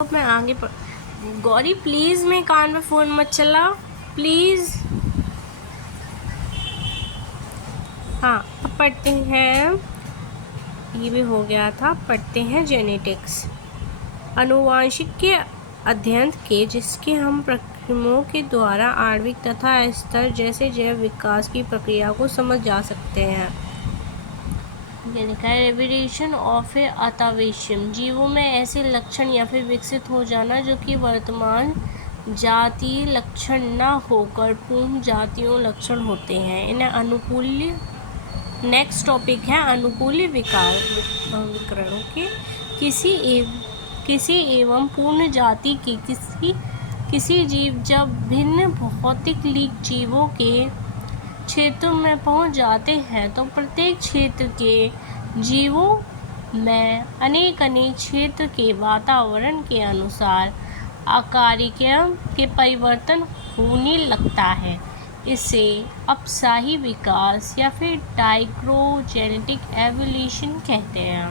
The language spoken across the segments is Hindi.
अब मैं आगे गौरी प्लीज़ मेरे कान में फ़ोन मत चला प्लीज़। हाँ, अब पढ़ते हैं, ये भी हो गया था। पढ़ते हैं जेनेटिक्स, आनुवांशिक के अध्ययन के जिसके हम प्रक्रियाओं के द्वारा आणविक तथा स्तर जैसे जैव विकास की प्रक्रिया को समझ जा सकते हैं। ये लिखा है रेविडेशन ऑफ ए अतावेशियम, जीवों में ऐसे लक्षण या फिर विकसित हो जाना जो कि वर्तमान जातीय लक्षण न होकर पूर्ण जातीय लक्षण होते हैं। इन्हें अनुकूल्य, नेक्स्ट टॉपिक है अनुकूल्य विकरणों के किसी एवं पूर्ण जाति के किसी जीव जब भिन्न भौतिक लीक जीवों के क्षेत्रों में पहुंच जाते हैं तो प्रत्येक क्षेत्र के जीवों में अनेक क्षेत्र के वातावरण के अनुसार आकारिकीय के परिवर्तन होने लगता है। इसे अपशाही विकास या फिर डाइक्रोजेनेटिक एवोल्यूशन कहते हैं।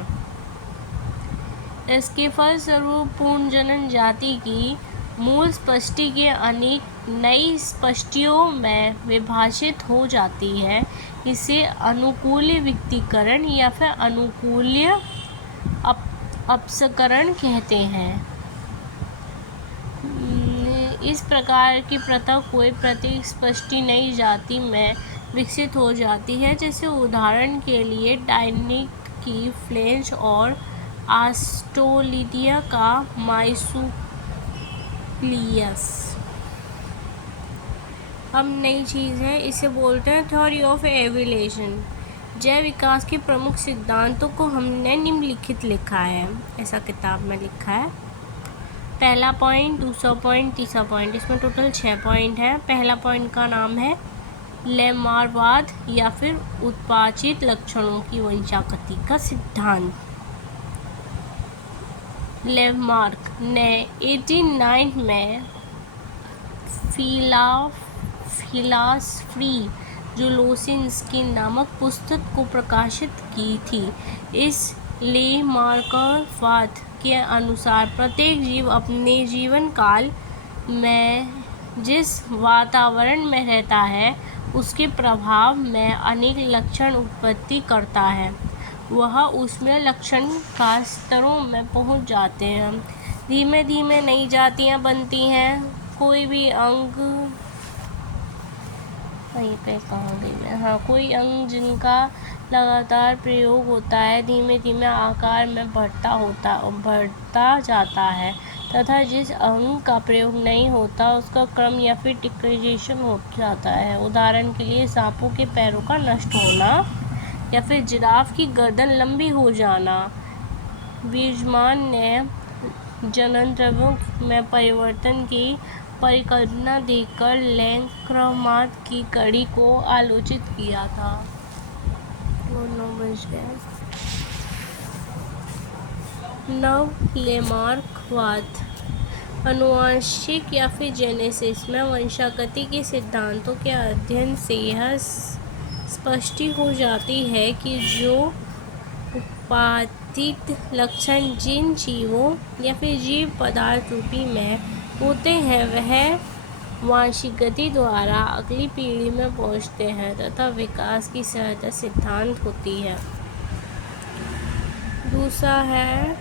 इसके फलस्वरूप पूर्ण जनन जाति की मूल स्पष्टि के अनेक नई स्पष्टियों में विभाजित हो जाती है। इसे अनुकूल्य विकतीकरण या फिर अनुकूल्य अपसकरण कहते हैं। इस प्रकार की प्रथा कोई प्रत्येक स्पष्टि नई जाति में विकसित हो जाती है, जैसे उदाहरण के लिए डायनिक की फ्लेंच और आस्ट्रोलिडिया का माइसुक्लियस। अब नई चीज़ है, इसे बोलते हैं थ्योरी ऑफ एवोल्यूशन। जैव विकास के प्रमुख सिद्धांतों को हमने निम्नलिखित लिखा है, ऐसा किताब में लिखा है। पहला पॉइंट, दूसरा पॉइंट, तीसरा पॉइंट, इसमें टोटल 6 पॉइंट है। पहला पॉइंट का नाम है लेमारवाद या फिर उत्पाचित लक्षणों की वंशागति का सिद्धांत। लेमार्क ने 1809 में फिलॉसफी जूलोसिंस्की नामक पुस्तक को प्रकाशित की थी। इस लेमार्कवाद के अनुसार प्रत्येक जीव अपने जीवन काल में जिस वातावरण में रहता है उसके प्रभाव में अनेक लक्षण उत्पत्ति करता है। वह उसमें लक्षण का स्तरों में पहुंच जाते हैं। धीमे धीमे नई जातियां बनती हैं। कोई भी अंग कोई अंग जिनका लगातार प्रयोग होता है धीमे धीमे आकार में बढ़ता जाता है तथा जिस अंग का प्रयोग नहीं होता उसका क्रम या फिर डिक्रीजेशन हो जाता है। उदाहरण के लिए सांपों के पैरों का नष्ट होना या फिर जिराफ की गर्दन लंबी हो जाना। वीजमान ने जनन द्रव्यों में परिवर्तन की परिकल्पना देकर लैंक्रोमात की कड़ी को आलोचित किया था। नव लेमार्कवाद आनुवंशिक या फिर जेनेसिस में वंशागति के सिद्धांतों के अध्ययन से यह स्पष्टि हो जाती है कि जो उत्पादित लक्षण जिन जीवों या फिर जीव पदार्थ रूपी में होते हैं वह वांशिक द्वारा अगली पीढ़ी में पहुंचते हैं तथा विकास की सहायता सिद्धांत होती है। दूसरा है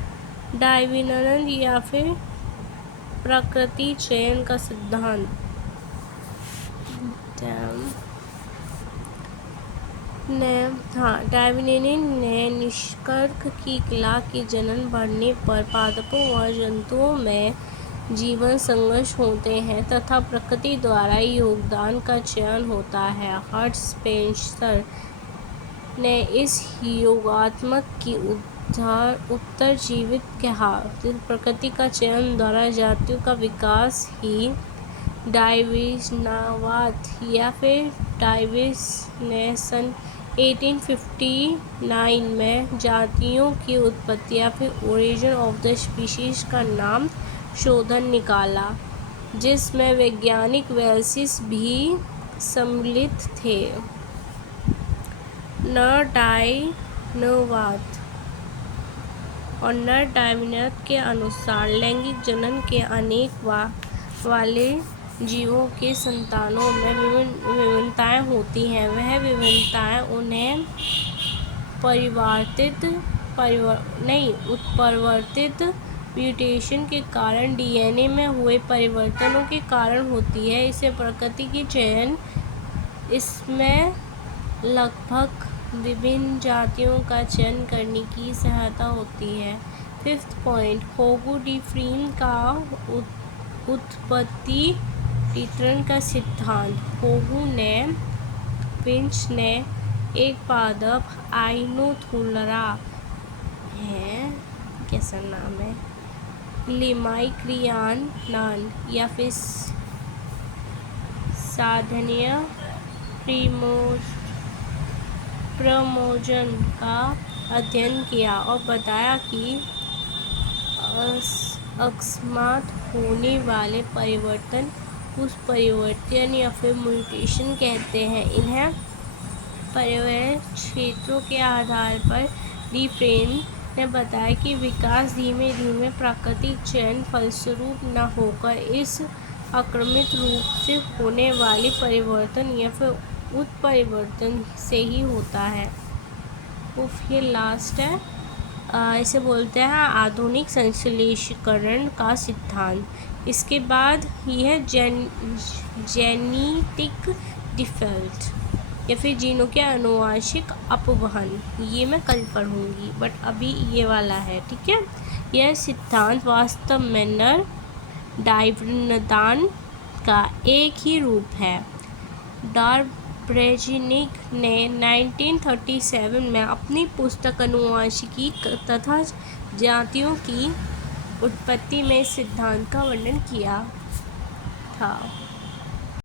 डार्विनियन या फिर प्रकृति चयन का सिद्धांत। डार्विनियन ने निष्कर्ष किया कि जनन बढ़ने पर पादपों व जंतुओं में जीवन संघर्ष होते हैं तथा प्रकृति द्वारा योगदान का चयन होता है। हर्ट स्पेंसर ने इस योगात्मक की उत्तरजीवित कहा। प्रकृति का चयन द्वारा जातियों का विकास ही डार्विनवाद या फिर डार्विस ने सन 1859 में जातियों की उत्पत्ति या फिर ओरिजिन ऑफ द स्पीशीज का नाम शोधन निकाला, जिसमें वैज्ञानिक वेल्सिस भी सम्मिलित थे। डार्विनवाद और नर डार्विन के अनुसार लैंगिक जनन के अनेक वाले जीवों के संतानों में विभिन्नताएं होती हैं। वह विभिन्नताएं उन्हें उत्परिवर्तित म्यूटेशन के कारण डीएनए में हुए परिवर्तनों के कारण होती है। इसे प्रकृति की चयन इसमें लगभग विभिन्न जातियों का चयन करने की सहायता होती है। 5th पॉइंट, होगो डी फ्रीन का उत्पत्ति वितरण का सिद्धांत। होगो ने फिंच ने एक पादप आइनोथुलरा है, कैसा नाम है, लिमाइक्रियान नान या फिर साधनीय प्रमोजन का अध्ययन किया और बताया कि अकस्मात होने वाले परिवर्तन उस परिवर्तन या फिर म्यूटेशन कहते हैं। इन्हें पर्यावरण क्षेत्रों के आधार पर डी फ्रेन ने बताया कि विकास धीमे धीमे प्राकृतिक चयन फलस्वरूप न होकर इस आक्रमित रूप से होने वाली परिवर्तन या फिर उत्परिवर्तन से ही होता है। ये लास्ट है, इसे बोलते हैं आधुनिक संश्लेषीकरण का सिद्धांत। इसके बाद यह जेनेटिक डिफॉल्ट या फिर जीनों के अनुवांशिक अपवहन, ये मैं कल पढ़ूंगी, बट अभी ये वाला है, ठीक है। यह सिद्धांत वास्तव में नर डार्विन का एक ही रूप है। डार्ब्रेजिनिक ने 1937 में अपनी पुस्तक अनुवांशिकी तथा जातियों की उत्पत्ति में इस सिद्धांत का वर्णन किया था।